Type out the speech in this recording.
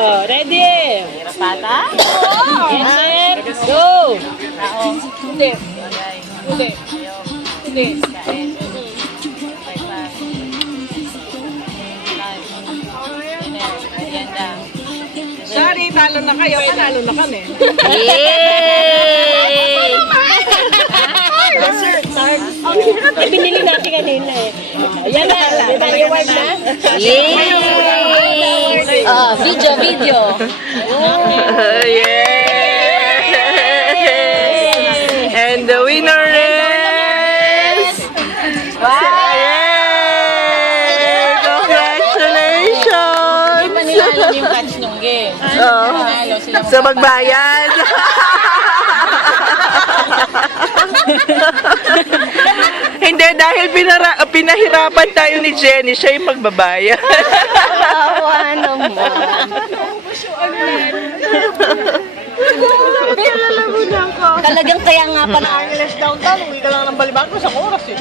Oh, ready? Hirap pata? Yes, sir. Go! Tao. Hindi. Bagay. Hindi. Ayaw. Hindi. Kain. Wifi. Live. Dinner. Merienda. Sorry, talo na kayo. Panalo na kami. Yay! Eh, binili natin kanina eh. Yan na. Diba yung word na? Yay! Oh, video, video. Yeah! And the winner is... Yay! Congratulations! Hindi pa nila alam yung catch nung game. Panalo sila Sa magbayad. Hindi, dahil pinahirapan tayo ni Jenny, siya yung magbabayad. Kawawa naman. Nalalamunan ko. Talagang kaya nga pala. Angeles downtown, uwi ka lang ng Balibago sa oras eh.